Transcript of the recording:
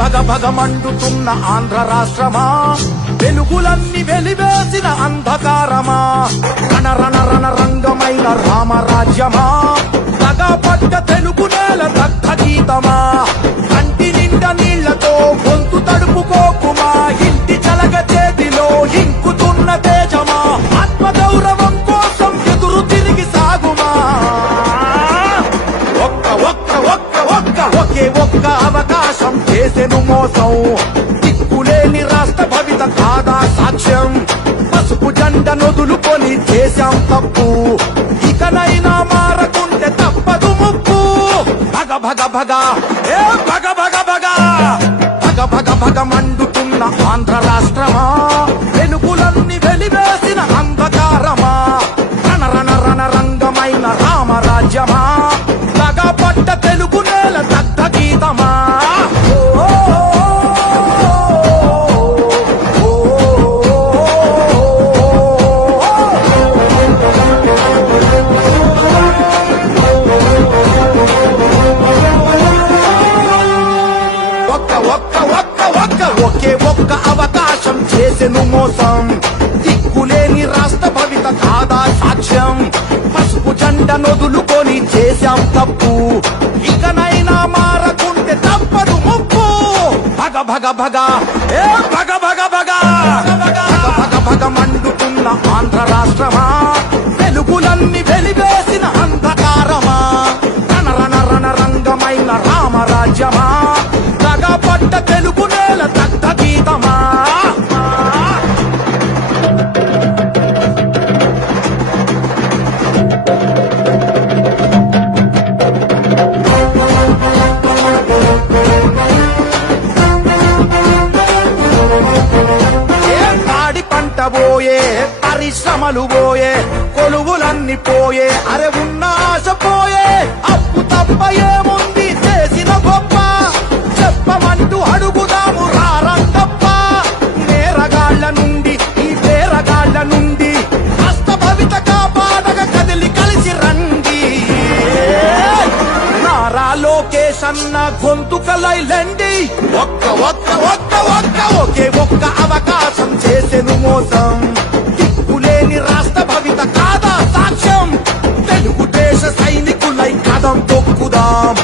భగ భగ మండుతున్న ఆంధ్ర రాష్ట్రమా, వెలుగులన్నీ వెలివేసిన అంధకారమా, రణ రణ రణ రంగమైన రామరాజ్యమా, పగపడ్డ తెలుగు నేల దగ్ధ గీతమా, కంటి నిండా నీళ్లతో గొంతు తడుపుకోకుమా, ఇంటి చలగ చేతిలో ఇంకుతున్న తేజమా, ఆత్మగౌరవం కోసం ఎదురు తిరిగి సాగుమా. ఒకే ఒక్క అవకాశం చేసెను మోసం, దిక్కులేని రాష్ట్ర భవిత కాదా సాక్ష్యం, పసుపు జెండ నొదులుకొని చేశాం తప్పు, ఇకనైనా మారకుంటే తప్పదు ముప్పు. భగ భగ భగ ఏ భగ భగ భగ భగ భగ భగ మండుతున్న ఆంధ్ర రాష్ట్రమా, వెలుగులన్నీ వెలివేసిన అంధకారమా, రణ రణ రణ రంగమైన రామరాజ్యమా, పగపడ్డ తెలుగు నేల దగ్ధ గీతమా. ఒకే ఒక్క అవకాశం చేసెను మోసం, దిక్కులేని రాష్ట్ర భవిత కాదా సాక్ష్యం, పసుపు జెండ నొదులుకొని చేశాం తప్పు, ఇకనైనా మారకుంటే తప్పదు ముప్పు. భగ భగ భగ ఏ భగ భగ భగ భగ భగ భగ మండుతున్న ఆంధ్ర రాష్ట్రమా, వెలుగులన్నీ వెలివేసిన అంధకారమా, రణ రణ రణ రంగమైన రామరాజ్యమా, పగపడ్డ తెలుగు నేల దగ్ధ గీతమా. పోయే పరిశ్రమలు పోయే, కొలువులన్నీ పోయే, అరే ఉన్న ఆశ పోయే, అప్పు తప్ప ఏముంది చేసిన గొప్ప, చెప్పమంటూ అడుగుదాము రారంగప్ప. నేరగాళ్ల నుండి ఈ పేరగాళ్ల నుండి రాష్ట్ర భవిత కాపాడగా కదిలి కలిసి రండి. నారా లోకేష్ అన్న గొంతుకలైలండి, ఒక్క ఒక్క ఒక్క ఒక్క ఒకే ఒక్క అవకాశం చేసెను మోసం, దిక్కులేని రాష్ట్ర భవిత కాదా సాక్ష్యం, తెలుగుదేశ సైనికులై కదం తొక్కుదాం.